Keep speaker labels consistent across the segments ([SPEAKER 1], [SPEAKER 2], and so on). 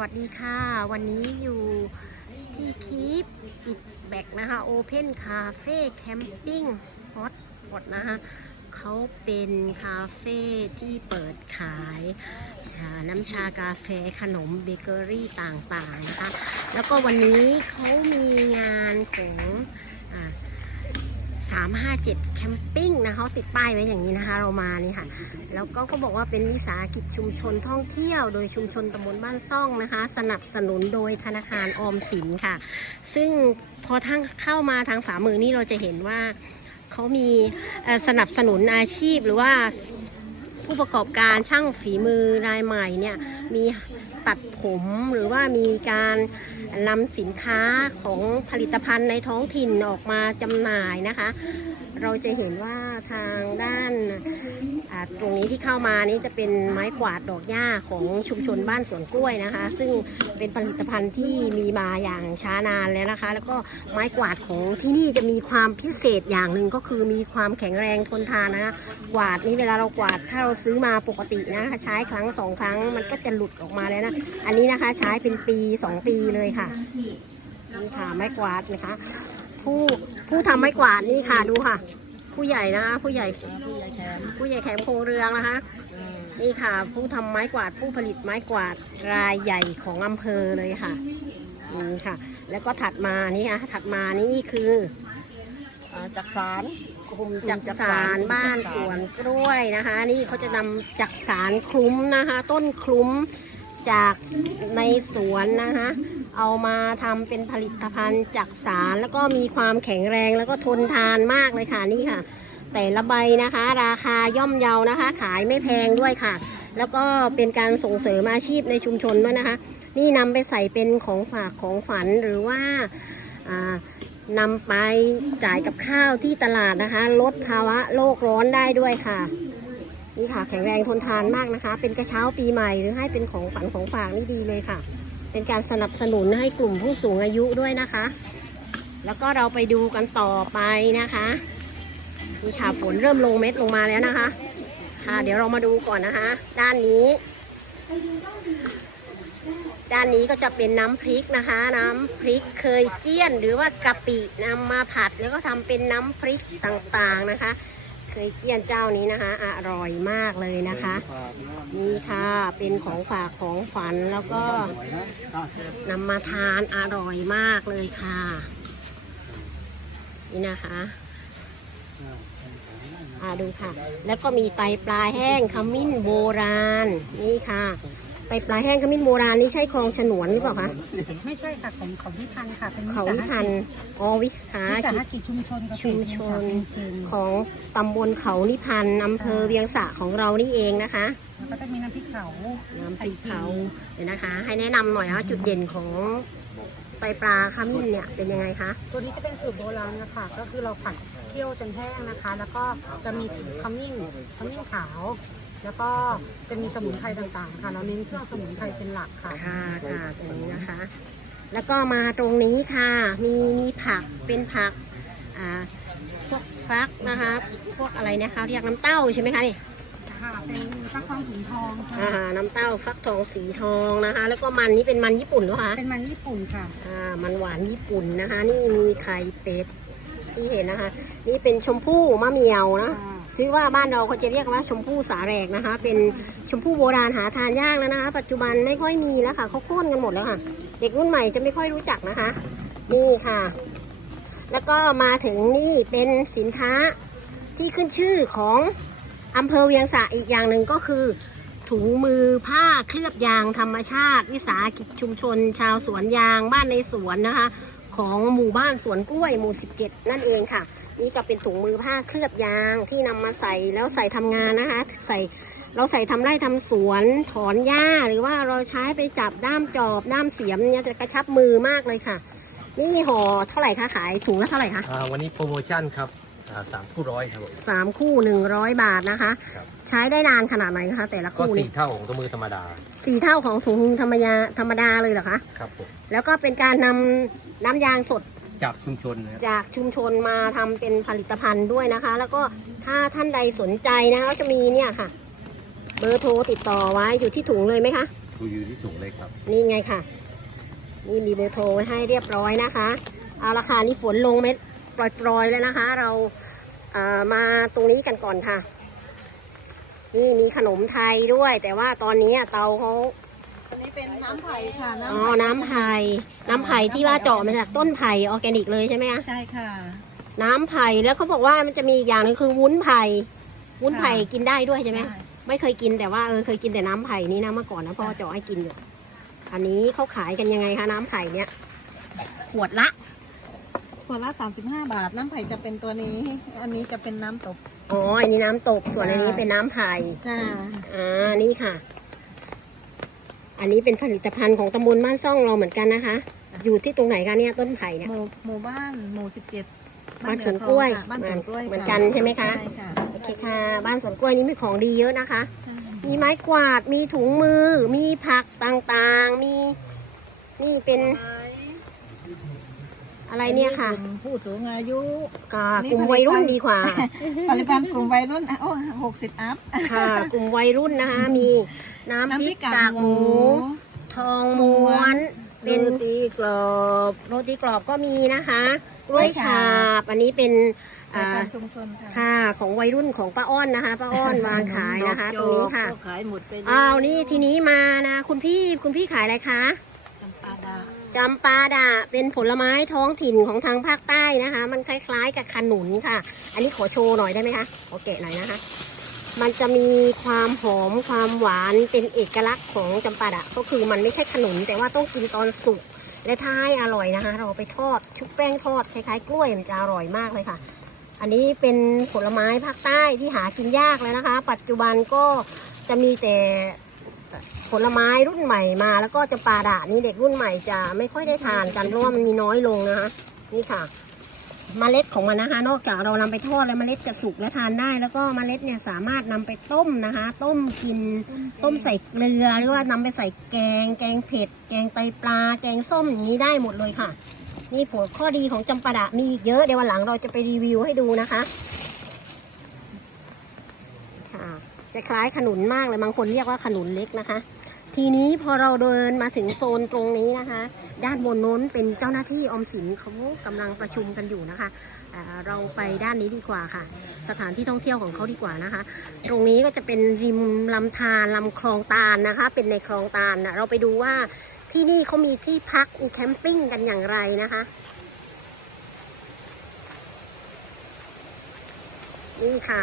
[SPEAKER 1] วัสดีค่ะ วันนี้อยู่ที่คีปอิดแบกนะคะโอเพนคาเฟ่แคมปิ้งฮอตฮอตนะคะเขาเป็นคาเฟ่ที่เปิดขายน้ำชากาแฟขนมเบเกอรี่ต่างๆนะคะ แล้วก็วันนี้เขามีงานของ 357 แคมปิ้งนะคะเขาติดป้ายไว้อย่างนี้นะคะ เรามานี่ค่ะ แล้วก็ก็บอกว่าเป็นวิสาหกิจชุมชนท่องเที่ยว โดยชุมชนตำบลบ้านซ่องนะคะ สนับสนุนโดยธนาคารออมสินค่ะ ซึ่งพอทั้งเข้ามาทางฝามือนี่เราจะเห็นว่าเขามีสนับสนุนอาชีพหรือว่าผู้ประกอบการช่างฝีมือรายใหม่เนี่ยมีตัดผมหรือว่ามีการ นำสินค้าของผลิตภัณฑ์ในท้องถิ่นออกมาจำหน่ายนะคะ เราจะเห็นว่าทางด้านตรงนี้ที่เข้ามานี้จะเป็นไม้กวาดดอกหญ้าของชุมชนบ้านสวนกล้วยนะคะ ซึ่งเป็นผลิตภัณฑ์ที่มีมาอย่างช้านานแล้วนะคะ แล้วก็ไม้กวาดของที่นี่จะมีความพิเศษอย่างหนึ่งก็คือมีความแข็งแรงทนทานนะคะกวาดนี้เวลาเรากวาดถ้าเราซื้อมาปกตินะคะใช้ครั้งสองครั้งมันก็จะหลุดออกมาแล้วนะอันนี้นะคะใช้เป็นปีสองปีเลยค่ะนี่ค่ะไม้กวาดนะคะ ผู้ผู้ทำไม้กวาดนี่ค่ะดูค่ะ ผู้ใหญ่นะคะ ผู้ใหญ่
[SPEAKER 2] ผู้ใหญ่แขน
[SPEAKER 1] ผู้ใหญ่แขมโคงเรืองนะคะ นี่ค่ะ ผู้ทำไม้กวาดผู้ผลิตไม้กวาดรายใหญ่ของอำเภอเลยค่ะนี่ค่ะ แล้วก็ถัดมานี่ค่ะถัดมานี่คือ
[SPEAKER 2] อ่าจักสาร
[SPEAKER 1] กลุ่มจักสารบ้านสวนกล้วยนะคะ นี่เขาจะนำจักสารคลุ้มนะคะ ต้นคลุ้ม จากในสวนนะคะเอามาทำเป็นผลิตภัณฑ์จักสารแล้วก็มีความแข็งแรงแล้วก็ทนทานมากเลยค่ะนี่ค่ะ แต่ละใบนะคะ ราคาย่อมเยานะคะ ขายไม่แพงด้วยค่ะ แล้วก็เป็นการส่งเสริมอาชีพในชุมชนด้วยนะคะ นี่นำไปใส่เป็นของฝากของฝันหรือว่าอ่านำไปจ่ายกับข้าวที่ตลาดนะคะ ลดภาวะโลกร้อนได้ด้วยค่ะ นี่ค่ะ แข็งแรงทนทานมากนะคะ เป็นกระเช้าปีใหม่หรือให้เป็นของฝันของฝากนี่ดีเลยค่ะ เป็นการสนับสนุนให้กลุ่มผู้สูงอายุด้วยนะคะ แล้วก็เราไปดูกันต่อไปนะคะนี่ค่ะฝนเริ่มลงเม็ดลงมาแล้วนะคะ ค่ะเดี๋ยวเรามาดูก่อนนะคะ ด้านนี้ ด้านนี้ก็จะเป็นน้ำพริกนะคะ น้ำพริกเคยเจี้ยนหรือว่ากะปินำมาผัดแล้วก็ทำเป็นน้ำพริกต่างๆนะคะ เคยเจี้ยนเจ้านี้นะคะ อร่อยมากเลยนะคะ นี่ค่ะเป็นของฝากของฝันแล้วก็นำมาทานอร่อยมากเลยค่ะ นี่นะคะอ่าดูค่ะ แล้วก็มีไตปลาแห้งขมิ้นโบราณ นี่ค่ะ ปลาแห้งขมิ้นโบราณนี่ใช่คลองฉนวนหรือเปล่าคะ
[SPEAKER 2] ไม่ใช่ค่ะของเขาวิพันธ์ค่ะเป็น
[SPEAKER 1] เขาวิพันธ์อ๋อวิสาห
[SPEAKER 2] วิสาห
[SPEAKER 1] กิจ
[SPEAKER 2] กิจชุมชนเกษ
[SPEAKER 1] ชุม
[SPEAKER 2] ตร
[SPEAKER 1] ชน
[SPEAKER 2] จริง
[SPEAKER 1] ของตำบลเขานิพันธ์อำเภอเวียงสะของเรานี่เองนะคะ
[SPEAKER 2] แล้วก็จะมีน้ำพริกเผา
[SPEAKER 1] น้ำพริกเขาเดี๋ยวนะคะ ให้แนะนำหน่อยนะคะจุดเด่นของไตปลาขมิ้นเนี่ยเป็นยังไงคะ
[SPEAKER 2] ตัวนี้จะเป็นสูตรโบราณนะคะก็คือเราผัดเคี่ยวจนแห้งนะคะ แล้วก็จะมีขมิ้นขมิ้นขาว แล้วก็จะมีสมุนไพรต่างๆ ค่ะ เราเน้นเครื่องสมุนไพรเป็นหลักค่ะ
[SPEAKER 1] ค่ะค่ะตรงนี้นะคะ แล้วก็มาตรงนี้ค่ะ มีมีผักเป็นผักอ่าพวกฟักนะคะพวกอะไรนะคะเรียกน้ำเต้าใช่ไหมคะนี่
[SPEAKER 2] ค่ะ เป็นฟักทองถุงทองค่ะ
[SPEAKER 1] อ่าน้ำเต้าฟักทองสีทองนะคะ แล้วก็มันนี้เป็นมันญี่ปุ่นเหรอคะ
[SPEAKER 2] เป็นมันญี่ปุ่นค่ะ
[SPEAKER 1] อ่ามันหวานญี่ปุ่นนะคะ นี่มีไข่เป็ดที่เห็นนะคะ นี่เป็นชมพู่มะเหมียวนะ ที่ว่าบ้านเราเขาจะเรียกว่าชมพู่สาแรกนะคะ เป็นชมพู่โบราณหาทานยากแล้วนะคะ ปัจจุบันไม่ค่อยมีแล้วค่ะเขาโค่นกันหมดแล้วค่ะ เด็กรุ่นใหม่จะไม่ค่อยรู้จักนะคะ นี่ค่ะ แล้วก็มาถึงนี่เป็นสินค้าที่ขึ้นชื่อของอำเภอเวียงสะอีกอย่างหนึ่งก็คือ ถุงมือผ้าเคลือบยางธรรมชาติ วิสาหกิจชุมชน ชาวสวนยางบ้านในสวนนะคะ ของหมู่บ้านสวนกล้วยหมู่ 17 นั่นเองค่ะ นี่ก็เป็นถุงมือผ้าเคลือบยางที่นำมาใส่แล้วใส่ทำงานนะคะ ใส่เราใส่ทำไร่ทำสวนถอนหญ้าหรือว่าเราใช้ไปจับด้ามจอบด้ามเสียมเนี่ยจะกระชับมือมากเลยค่ะ นี่ห่อเท่าไหร่คะขายถุงละเท่าไหร่คะ
[SPEAKER 3] อ่าวันนี้โปรโมชั่นครับอ่าสามคู่ร้อยครับผม
[SPEAKER 1] สามคู่หนึ่งร้อยบาทนะคะ
[SPEAKER 3] ครับ
[SPEAKER 1] ใช้ได้นานขนาดไหนคะแต่ละ
[SPEAKER 3] ก็
[SPEAKER 1] คู่
[SPEAKER 3] สี่
[SPEAKER 1] นี่
[SPEAKER 3] เท่าของตัวมือธรรมดา
[SPEAKER 1] สี่เท่าของถุงธรรมยาธรรมดาเลยเหรอคะ
[SPEAKER 3] ครับผม
[SPEAKER 1] แล้วก็เป็นการนำน้ำยางสด
[SPEAKER 3] จากชุมชนนะครับ
[SPEAKER 1] จากชุมชนมาทำเป็นผลิตภัณฑ์ด้วยนะคะ แล้วก็ถ้าท่านใดสนใจนะคะก็จะมีเนี่ยค่ะ เบอร์โทรติดต่อไว้อยู่ที่ถุงเลยไหมคะ
[SPEAKER 3] ดูอยู่ที่สูงเลยครับ
[SPEAKER 1] นี่ไงค่ะ นี่มีเบอร์โทรไว้ให้เรียบร้อยนะคะ เอาละค่ะนี่ฝนลงเม็ดปล่อยๆแล้วนะคะ เราเอ่อมาตรงนี้กันก่อนค่ะ นี่มีขนมไทยด้วย แต่ว่าตอนนี้เตาเขา
[SPEAKER 2] อันนี้เป็นน้ำไผ่ค่ะ
[SPEAKER 1] อ๋อ น้ำไผ่ น้ำไผ่ที่ว่าเจาะมาจากต้นไผ่ออร์แกนิกเลยใช่ไหมคะ
[SPEAKER 2] ใช่ค่ะ
[SPEAKER 1] น้ำไผ่ แล้วเขาบอกว่ามันจะมีอีกอย่างหนึงคือวุ้นไผ่ วุ้นไผ่กินได้ด้วยใช่ไหม
[SPEAKER 2] ใช่
[SPEAKER 1] ไม่เคยกินแต่ว่าเออเคยกินแต่น้ำไผ่นี้นะเมื่อก่อนนะพ่อเจาะให้กินอยู่ อันนี้เขาขายกันยังไงคะน้ำไผ่เนี่ย ขวดละ
[SPEAKER 2] ขวดละ35 บาท น้ำไผ่จะเป็นตัวนี้ อันนี้จะเป็นน้ำตก
[SPEAKER 1] อ๋อ อันนี้น้ำตก ส่วนอันนี้เป็นน้ำไผ่
[SPEAKER 2] จ้า
[SPEAKER 1] อ่า นี่ค่ะ อันนี้เป็นผลิตภัณฑ์ของตำบลบ้านซ่องเราเหมือนกันนะคะ อยู่ที่ตรงไหนคะเนี่ยต้นไผ่เนี่ย
[SPEAKER 2] หมู่หมู่บ้านหมู่17
[SPEAKER 1] บ้านสวนกล้วย
[SPEAKER 2] บ้านสวนกล้วย
[SPEAKER 1] เหมือนกันใช่ไหมคะ
[SPEAKER 2] ใช่ค่ะ
[SPEAKER 1] โอเคค่ะ บ้านสวนกล้วยนี้มีของดีเยอะนะคะ
[SPEAKER 2] ใช่
[SPEAKER 1] มีไม้กวาด มีถุงมือ มีผักต่างๆ มี นี่เป็นอะไรเนี่ยค่ะ
[SPEAKER 2] กลุ่มผู้สูงอายุ
[SPEAKER 1] ก็กลุ่มวัยรุ่นดีกว่า
[SPEAKER 2] ผลิตภัณฑ์กลุ่มวัยรุ่นอะโอ้หกสิบอัพ
[SPEAKER 1] ค่ะ กลุ่มวัยรุ่นนะคะ มี น้ำพริกกากหมู ทองม้วน เป็น
[SPEAKER 2] โรตีกรอบ
[SPEAKER 1] โรตีกรอบก็มีนะคะกล้วยฉาบ อันนี้เป็น
[SPEAKER 2] ผลิต
[SPEAKER 1] อ่า
[SPEAKER 2] ภัณฑ์ชุมชนค่ะ
[SPEAKER 1] ค่ะของวัยรุ่นของป้าอ้อนนะคะป้าอ้อนวางขายนะคะตรงนี้ค่ะ
[SPEAKER 2] ขายหมดไป
[SPEAKER 1] อ้าวนี่ทีนี้มานะคุณพี่คุณพี่ขายอะไรคะ
[SPEAKER 2] จำปาดา
[SPEAKER 1] จำปาดะเป็นผลไม้ท้องถิ่นของทางภาคใต้นะคะ มันคล้ายๆกับขนุนค่ะ อันนี้ขอโชว์หน่อยได้ไหมคะขอแกะหน่อยนะคะ มันจะมีความหอมความหวานเป็นเอกลักษณ์ของจำปาดะก็คือมันไม่ใช่ขนุนแต่ว่าต้องกินตอนสุกและท้ายอร่อยนะคะ เราไปทอดชุบแป้งทอดคล้ายๆกล้วยมันจะอร่อยมากเลยค่ะ อันนี้เป็นผลไม้ภาคใต้ที่หากินยากแล้วนะคะ ปัจจุบันก็จะมีแต่ผลไม้รุ่นใหม่มา แล้วก็จะปาดะนี่เด็กรุ่นใหม่จะไม่ค่อยได้ทานกันเพราะว่ามันมีน้อยลงนะคะนี่ค่ะ เมล็ดของมันนะคะ นอกจากเรานำไปทอดแล้วเมล็ดจะสุกและทานได้ แล้วก็เมล็ดเนี่ยสามารถนำไปต้มนะคะ ต้มกินต้มใส่เกลือหรือว่านำไปใส่แกง แกงเผ็ด แกงไตปลา แกงส้มอย่างนี้ได้หมดเลยค่ะ นี่ผลข้อดีของจำปาดะมีอีกเยอะเดี๋ยววันหลังเราจะไปรีวิวให้ดูนะคะค่ะจะคล้ายขนุนมากเลยบางคนเรียกว่าขนุนเล็กนะคะ ทีนี้พอเราเดินมาถึงโซนตรงนี้นะคะ ด้านบนน้นเป็นเจ้าหน้าที่อมสินเขากำลังประชุมกันอยู่นะคะเราไปด้านนี้ดีกว่าค่ะ สถานที่ท่องเที่ยวของเขาดีกว่านะคะ ตรงนี้ก็จะเป็นริมลำธารลำคลองตาลนะคะ เป็นในคลองตาลนะเราไปดูว่าที่นี่เขามีที่พักมีแคมปิ้งกันอย่างไรนะคะ นี่ค่ะ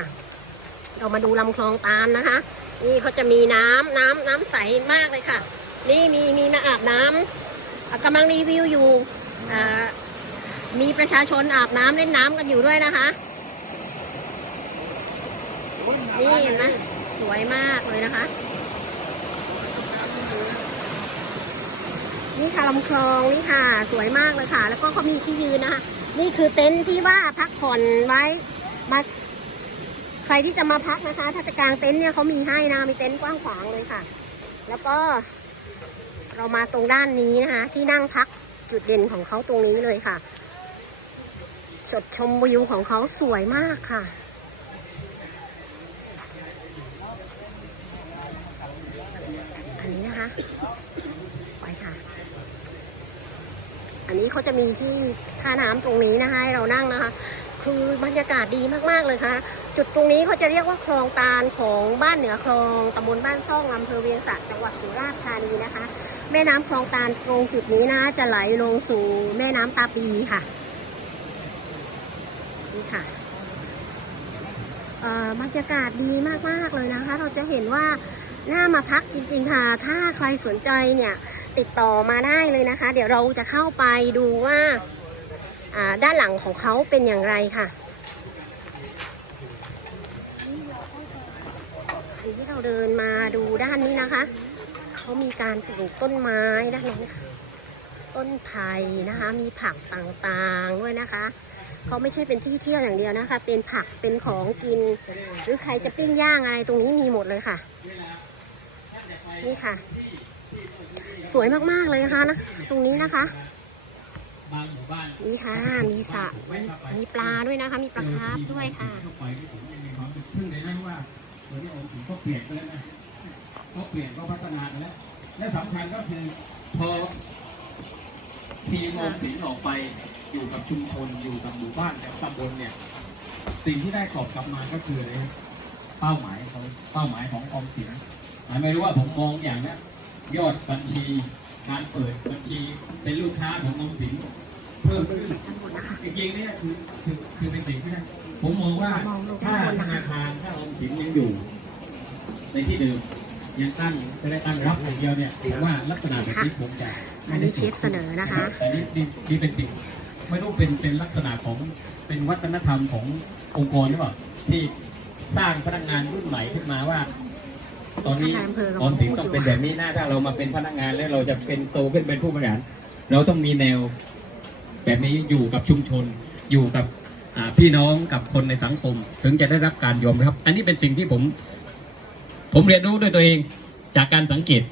[SPEAKER 1] เรามาดูลำคลองตาลนะคะ นี่เขาจะมีน้ำน้ำน้ำใสมากเลยค่ะ นี่มีมีมาอาบน้ำอะกำลังรีวิวอยู่มีประชาชนอาบน้ำเล่นน้ำกันอยู่ด้วยนะคะ นี่เห็นไหมสวยมากเลยนะคะ นี่ค่ะลำคลองนี่ค่ะ สวยมากเลยค่ะ แล้วก็เขามีที่ยืนนะคะ นี่คือเต็นท์ที่ว่าพักผ่อนไว้มา รที่จะมาพักนะคะ ถ้าจะกางเต็นท์เนี่ยเขามีให้นะมีเต็นท์กว้างขวางเลยค่ะ แล้วก็เรามาตรงด้านนี้นะคะ ที่นั่งพักจุดเด่นของเขาตรงนี้เลยค่ะสดชมวิวของเขาสวยมากค่ะ อันนี้นะคะ ไปค่ะ อันนี้เขาจะมีที่ท่าน้ำตรงนี้นะคะให้เรานั่งนะคะ คือบรรยากาศดีมากๆเลยค่ะ จุดตรงนี้เขาจะเรียกว่าคลองตาลของบ้านเหนือคลองตำบลบ้านซ่องอำเภอเวียงสะจังหวัดสุราษฎร์ธานีนะคะ แม่น้ำคลองตาลตรงจุดนี้นะ จะไหลลงสู่แม่น้ำตาปีค่ะนี่ค่ะเอ่อบรรยากาศดีมากๆเลยนะคะ เราจะเห็นว่าน่ามาพักจริงๆค่ะ ถ้าใครสนใจเนี่ยติดต่อมาได้เลยนะคะ เดี๋ยวเราจะเข้าไปดูว่า ด้านหลังของเขาเป็นอย่างไรค่ะอันที่เราเดินมาดูด้านนี้นะคะ เขามีการปลูกต้นไม้ด้านนั้นค่ะต้นไผ่นะคะ มีผักต่างๆด้วยนะคะเขาไม่ใช่เป็นที่เที่ยวอย่างเดียวนะคะ เป็นผักเป็นของกิน หรือใครจะปิ้งย่างอะไรตรงนี้มีหมดเลยค่ะ นี่ค่ะ สวยมากๆเลยนะคะนะตรงนี้นะคะ นี่ค่ะ มีสระมีมีปลาด้วยนะคะ มีปลาคาร์ฟด้วยค่ะ
[SPEAKER 4] เข้าไปที่ผมยังมีความรู้สึกทึ่งเลยนะว่าเดี๋ยวนี้โอ้โหเขาเปลี่ยนไปแล้วนะเขาเปลี่ยนเขาพัฒนาไปแล้วแและสำคัญก็คือพอทีมออมสินออกไปอยู่กับชุมชนอยู่กับหมู่บ้านกับตำบลเนี่ย สิ่งที่ได้ตอบกลับมาก็คืออะไรครับเป้าหมายของเป้าหมายของออมสินอ่าไม่รู้ว่าผมมองอย่างเนี้ยยอดบัญชี การเปิดบัญชีเป็นลูกค้าของออมสินเพิ่มขึ้น
[SPEAKER 1] ทั้งหมดนะคะ
[SPEAKER 4] จริงๆเนี่ยคือคือคือเป็นสิ่งที่ได้ผมมองว่าม
[SPEAKER 1] องลง
[SPEAKER 4] ถ้า
[SPEAKER 1] ข้างบน
[SPEAKER 4] ธ
[SPEAKER 1] นะคะ
[SPEAKER 4] นาคารถ้าออมสินยังอยู่ ในที่เดิมยังตั้งจะได้ตั้งรับอย่างเดียวเนี่ยผมว่าลักษณะแบบนี้ผมจะ
[SPEAKER 1] อันนี้เชฟเสนอนะคะ
[SPEAKER 4] แต่นี่นี่นี่เป็นสิ่งไม่รู้เป็นเป็นลักษณะของเป็นวัฒนธรรมขององค์กรหรือเปล่าที่สร้างพนักงานรุ่นใหม่ขึ้นมาว่า ตอนนี้
[SPEAKER 1] ท่านนายอำเภอกำลัง
[SPEAKER 4] ออมสิน
[SPEAKER 1] พูดอยู่
[SPEAKER 4] ต้องเป็นแบบนี้นะถ้าเรามาเป็นพนักงานแล้วเราจะเป็นโตขึ้นเป็นผู้บริหาร เราต้องมีแนวแบบนี้อยู่กับชุมชน อยู่กับอ่าพี่น้องกับคนในสังคม ถึงจะได้รับการยอมรับ อันนี้เป็นสิ่งที่ผม ผมเรียนรู้ด้วยตัวเองจากการสังเกต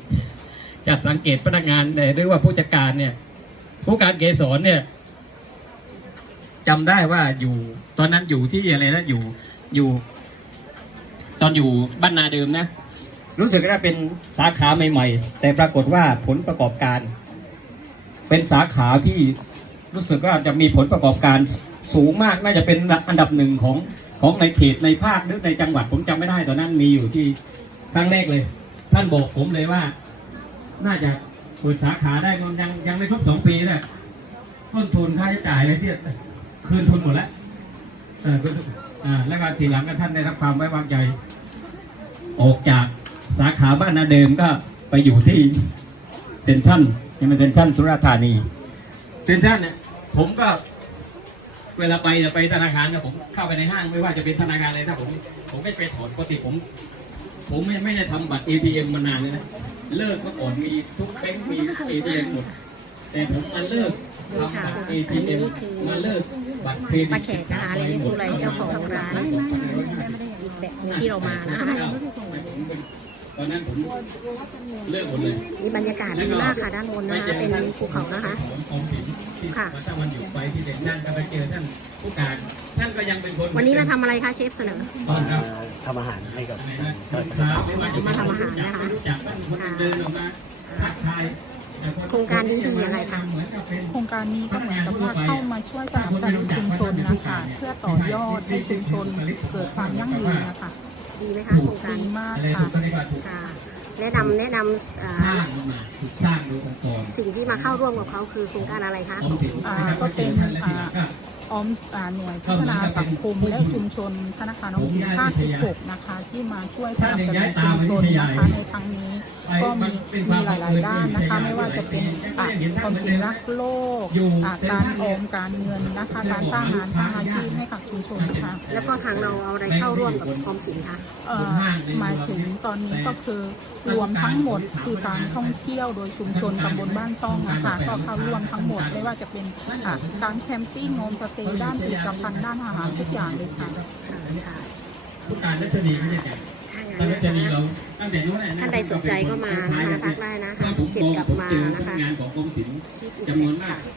[SPEAKER 4] จากสังเกตพนักงานหรือว่าผู้จัดการเนี่ย ผู้การเกษรเนี่ยจำได้ว่าอยู่ ตอนนั้นอยู่ที่อะไรนะอยู่อยู่ ตอนอยู่บ้านนาเดิมนะ รู้สึกว่าเป็นสาขาใหม่ ๆ แต่ปรากฏว่าผลประกอบการ เป็นสาขาที่รู้สึกว่าจะมีผลประกอบการสูงมากน่าจะเป็นอันดับหนึ่งของของในเขตในภาคหรือในจังหวัดผมจำไม่ได้ตอนนั้นมีอยู่ที่ครั้งแรกเลย ท่านบอกผมเลยว่า น่าจะเปิดสาขาได้มันยังยังไม่ครบสองปีเลยต้นทุนค่าใช้จ่ายอะไรที่คืนทุนหมดแล้วเออแล้วก็ทีหลังก็ท่านได้รับความไว้วางใจ ออกจาก สาขาบ้านนาเดิมก็ไปอยู่ที่เซ็นทรัลยังเป็นเซ็นทรัลสุราษฎร์ธานีเซ็นทรัลเนี่ยผมก็เวลาไปจะไปธนาคารเนี่ยผมเข้าไปในห้างไม่ว่าจะเป็นธนาคารอะไรถ้าผมผมก็ไปถอนปกติผม ผมไม่ไม่ได้ทำบัตร ATM มานานเลยนะเลิกเมื่อก่อนมีทุกแบงค์มี ATM หมดแต่ผมมาเลิกทำบัตร ATM มาเลิกบัตรเครดิต
[SPEAKER 1] ป้าแขกนะคะเรนนี่ผู้ไรเจ้าของร้านอีกแบบหนึ่งที่เรามานะคะ
[SPEAKER 4] ตอนนั้นผมเลิกหมดเลย
[SPEAKER 1] นี่บรรยากาศดีมากค่ะด้านบนนะคะ เป็นภูเขานะคะค่ะ
[SPEAKER 4] ถ้าวันอยู่ไปที่เด็กนั่นก็ไปเจอท่านผู้การท่านก็ยังเป็นคน
[SPEAKER 1] วันนี้มาทำอะไรคะเชฟเสนอ
[SPEAKER 4] ตอนครับ
[SPEAKER 3] ทำอาหารให้กับ
[SPEAKER 4] อะไรนะไม่ว่าจะเป็นคนรู้จักไม่รู้จักท่านคนเดินออกมาทักทาย
[SPEAKER 1] โครงการนี้ดียังไงคะ
[SPEAKER 4] เหมือนกับเป็น
[SPEAKER 5] โครงการนี้ก็เหมือนกับว่าเข้ามาช่วยสนับสนุนชุมชนนะคะ เพื่อต่อยอดให้ชุมชนเกิดความยั่งยืนนะคะ
[SPEAKER 1] ดีไหมคะโครงการ
[SPEAKER 5] ดีมาก
[SPEAKER 4] อะไร
[SPEAKER 5] ค่ะ
[SPEAKER 4] ถูกก็เรียกว่าถูก
[SPEAKER 1] ค่ะแนะนำแนะนำเอ่อ
[SPEAKER 4] สร้างขึ้นมาถูกสร้างโดยองค์กร
[SPEAKER 1] สิ่งที่มาเข้าร่วมกับเขาคือโครงการอะไรคะ
[SPEAKER 4] ออมสิน
[SPEAKER 5] อ่า
[SPEAKER 4] นะครับ
[SPEAKER 5] ก็เป็น
[SPEAKER 4] ท่านและทีหลังก็
[SPEAKER 5] ออมอ่าหน่วยพัฒนาสังคมและชุมชนธนาคารออมสินภาคที่6นะคะ ที่มาช่วยสนับสนุนชุมชนนะคะในครั้งนี้ก็มีมีหลายๆด้านนะคะ ไม่ว่าจะเป็นอะความสินรักโลกอะการออมการเงินนะคะ การสร้างงานสร้างอาชีพให้กับชุมชนนะคะ
[SPEAKER 1] แล้วก็ทางเราเอาอะไรเข้าร่วมกับออมสินคะ
[SPEAKER 5] เอ่อหมายถึงตอนนี้ก็คือรวมทั้งหมดคือการท่องเที่ยวโดยชุมชนตำบลบ้านซ่องนะคะก็เข้าร่วมทั้งหมดไม่ว่าจะเป็นอะการแคมปิ้งโฮมสเตย์ด้านผลิตภัณฑ์ด้านอาหารทุกอย่างเลยค่ะ
[SPEAKER 1] ค่ะ
[SPEAKER 4] ผู้การรัชนีไม่ใช่แก่
[SPEAKER 1] ถ้างั้
[SPEAKER 4] ตอน
[SPEAKER 1] น
[SPEAKER 4] รัชนี
[SPEAKER 1] นะคะ
[SPEAKER 4] เราตั้งแต่ยุคไหนนะ
[SPEAKER 1] ท่านใดสนใจก็มานะคะทักได้นะคะ
[SPEAKER 4] ถ้าผม
[SPEAKER 1] ติด
[SPEAKER 4] มอง
[SPEAKER 1] กลับ
[SPEAKER 4] ผม
[SPEAKER 1] มา
[SPEAKER 4] เจอ
[SPEAKER 1] นะคะ
[SPEAKER 4] งานของกรมศิลป์
[SPEAKER 1] ที่
[SPEAKER 4] จำนวนมาก
[SPEAKER 1] ค่ะ